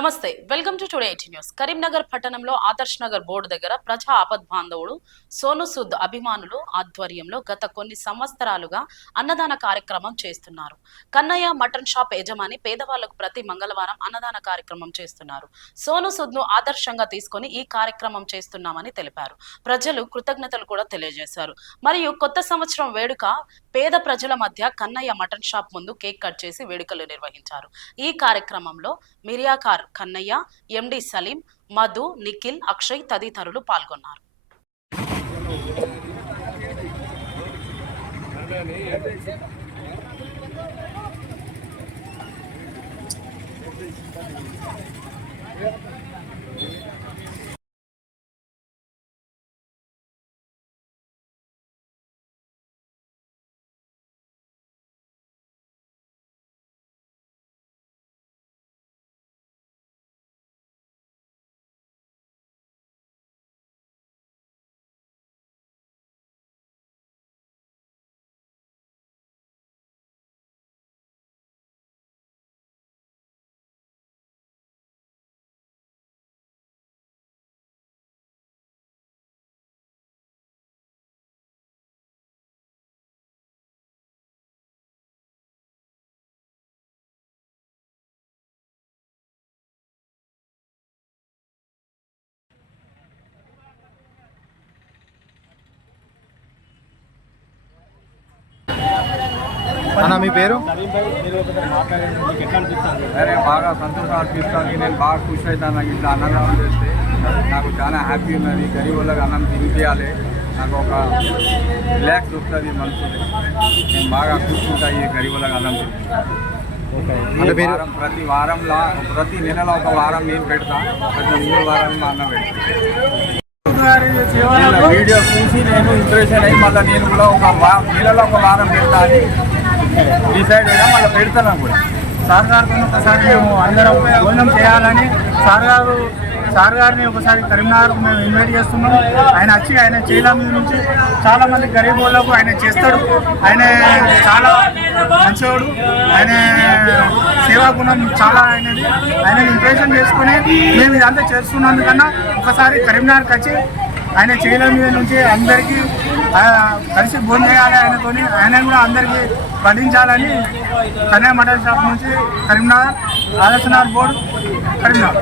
నమస్తే welcome to today 18 news. Karimnagar పట్టణంలో Adarsh Nagar board దగ్గర ప్రజా ఆపద్బాంధవుడు సోను సూద్ అభిమానులు ఆధ్వర్యంలో గత కొన్ని సంవత్సరాలుగా అన్నదాన కార్యక్రమం చేస్తున్నారు. కన్నయ్య మటన్ షాప్ యజమాని పేదవాళ్లకు ప్రతి మంగళవారం అన్నదాన కార్యక్రమం చేస్తున్నారు. సోను సూద్ ను ఆదర్శంగా తీసుకొని ఈ కార్యక్రమం చేస్తున్నామని తెలిపారు. ప్రజలు కృతజ్ఞతలు కూడా తెలియజేశారు. మరియు కొత్త సంవత్సరం వేడుక పేద ప్రజల మధ్య కన్నయ్య మటన్ షాప్ ముందు కేక్ కట్ చేసి వేడుకలు నిర్వహించారు. ఈ కార్యక్రమంలో మిరియాకార్ కన్నయ్య, ఎండి సలీం, మధు, నిఖిల్, అక్షయ్ తదితరులు పాల్గొన్నారు. అన్న మీ పేరు? అరే బాగా సంతోషం అనిపిస్తుంది. నేను బాగా ఖుషి అవుతాను. నాకు ఇట్లా అన్నదానం చేస్తే నాకు చాలా హ్యాపీ ఉన్నది. గరీబ్ వాళ్ళకి అన్నం తినిపించాలి. నాకు ఒక రిలాక్స్ దొరుకుతుంది మనసులో. నేను బాగా కూర్చుంటా ఈ గరీబ్ వాళ్ళకి అన్నం తినిపించాలి. ప్రతి వారంలో ప్రతి నెలలో ఒక వారం నేను పెడతా. ప్రతి 3 వారాలు అన్నం పెడతా. వీడియో చూసి నేను ఇంప్రెషన్ అయ్యి మళ్ళీ నేను కూడా ఒక నెలలో ఒక వారం పెడతా అని డిసైడ్ అయినా మళ్ళీ పెడతాను కూడా. సార్ గారితో ఒకసారి మేము అందరం భోజనం చేయాలని సార్ గారిని ఒకసారి కరీంనగర్కు మేము ఇన్వైట్ చేస్తున్నాం. ఆయన వచ్చి ఆయన చేయడం నుంచి చాలా మంది గరీబ్ వాళ్ళకు ఆయన చేస్తాడు. ఆయన చాలా మంచివాడు. ఆయన సేవా గుణం చాలా ఆయనది. ఆయన ఇంప్రెషన్ చేసుకుని మేము ఇదంతా చేస్తున్నందుకన్నా ఒకసారి కరీంనగర్కి వచ్చి ఆయన చేయడం మీద నుంచి అందరికీ కలిసి భోజనం చేయాలి ఆయనతోని. ఆయన కూడా అందరికీ వడ్డించాలని కన్నయ్య మటన్ షాప్ నుంచి కరీంనగర్ ఆదర్శ్ నగర్ బోర్డు కరీంనగర్.